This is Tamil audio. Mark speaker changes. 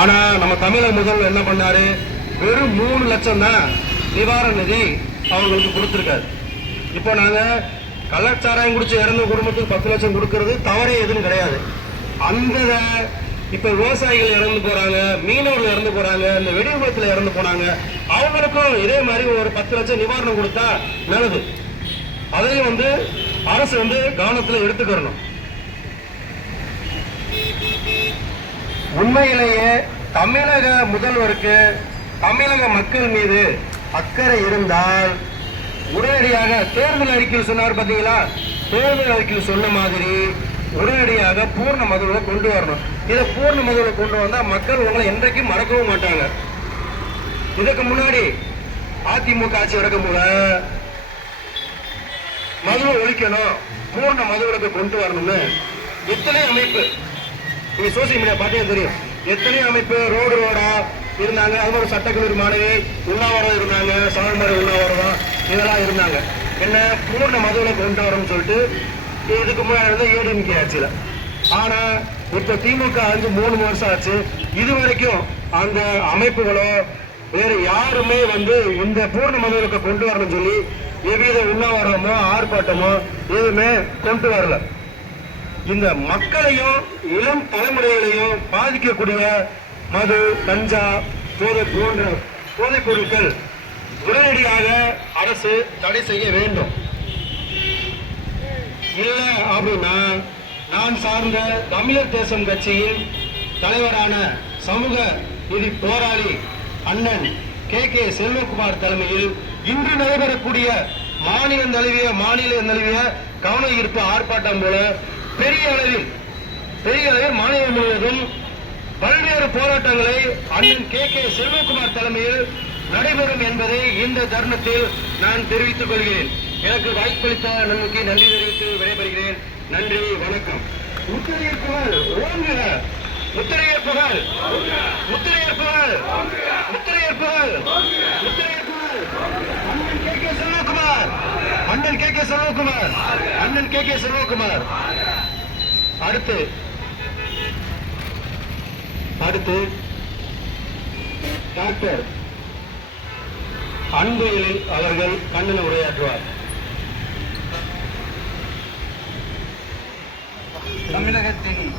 Speaker 1: ஆனா நம்ம தமிழக முதல்வர் என்ன பண்ணாரு? வெறும் மூணு லட்சம் தான் நிவாரண நிதி அவங்களுக்கு கொடுத்துருக்காரு. இப்போ நாங்க கள்ளச்சாராயம் குடிச்சு இறந்த குடும்பத்துக்கு பத்து லட்சம் கொடுக்கறது தவறே எதுவும் கிடையாது. அந்த இப்ப விவசாயிகள் இறந்து போறாங்க மீனவர்கள் இறந்து போறாங்க இந்த வெடி விபத்துல இறந்து போனாங்க. அவங்களுக்கும் இதே மாதிரி ஒரு பத்து லட்சம் நிவாரணம் கொடுத்தா நல்லது. அதையும் வந்து அரசு வந்து கவனத்துல எடுத்துக்கிறணும். உண்மையிலேயே தமிழக முதல்வருக்கு தமிழக மக்கள் மீது அக்கறை இருந்தால் உடனடியாக தேர்தல் அறிக்கையில் சொன்னார் பார்த்தீங்களா தேர்தல் அறிக்கையில் சொன்ன மாதிரி உடனடியாக பூர்ண மதுவை கொண்டு வரணும். இதை பூர்ண மதுவை கொண்டு வந்தால் மக்கள் உங்களை என்றைக்கும் மறக்கவும் மாட்டாங்க. இதுக்கு முன்னாடி அதிமுக ஆட்சி நடக்கும்போது மதுவை ஒழிக்கணும் பூர்ண மதுவிலக்கு கொண்டு வரணும்னு எத்தனை அமைப்பு நீங்க சோசியல் மீடியா பார்த்தே தெரியும். எத்தனையோ அமைப்பு ரோடு ரோடா இருந்தாங்க. அது மாதிரி சட்டக்கல்லூரி மாணவி உண்ணாவிரதம் இருந்தாங்க. சமன்முறை உண்ணாவிரதம் இதெல்லாம் இருந்தாங்க. என்ன? பூர்ண மதுவில கொண்டு வரணும்னு சொல்லிட்டு இதுக்கு முன்னாடி இருந்த ஏடிஎம்கே ஆட்சியில். ஆனால் இப்போ திமுக அஞ்சு மூணு வருஷம் ஆச்சு. இது வரைக்கும் அந்த அமைப்புகளோ வேறு யாருமே வந்து இந்த பூர்ண மதுவிலக்கை கொண்டு வரணும்னு சொல்லி எவ்வித உண்ணாவிரதமோ ஆர்ப்பாட்டமோ எதுவுமே கொண்டு வரல. இந்த மக்களையும் இளம் தலைமுறைகளையும் பாதிக்கக்கூடிய மது கஞ்சா போதை போன்ற போதைப் பொருட்கள் உடனடியாக அரசு தடை செய்ய வேண்டும். இல்லை அப்படின்னா நான் சார்ந்த தமிழர் தேசம் கட்சியின் தலைவரான சமூக நிதி போராளி அண்ணன் கே. கே. செல்வகுமார் தலைமையில் இன்று நடைபெறக்கூடிய மாநிலம் தழுவிய மாநில தழுவிய கவன ஈர்ப்பு ஆர்ப்பாட்டம் போல பெரிய அளவில் பெரிய அளவில் மாநிலம் முழுவதும் பல்வேறு போராட்டங்களை அண்ணன் கே. கே. செல்வகுமார் தலைமையில் நடைபெறும் என்பதை இந்த தருணத்தில் நான் தெரிவித்துக் கொள்கிறேன். எனக்கு வாய்ப்பளித்த நன்மைக்கு நன்றி தெரிவித்து விடைபெறுகிறேன். நன்றி வணக்கம். முத்திரையேற்புகள் ஓங்குக. முத்திரையேற்புகள் முத்திரையேற்புகள் முத்திரையேற்புகள் முத்திரையேற்புகள். அண்ணன் கே. கே. செல்வகுமார் அண்ணன் கே. கே. செல்வகுமார் அண்ணன் கே. கே. செல்வகுமார். அடுத்து. அடுத்து. டாக்டர் அன்புகளில் அவர்கள் கண்ணில் உரையாற்றுவார்.
Speaker 2: தமிழகத்தின்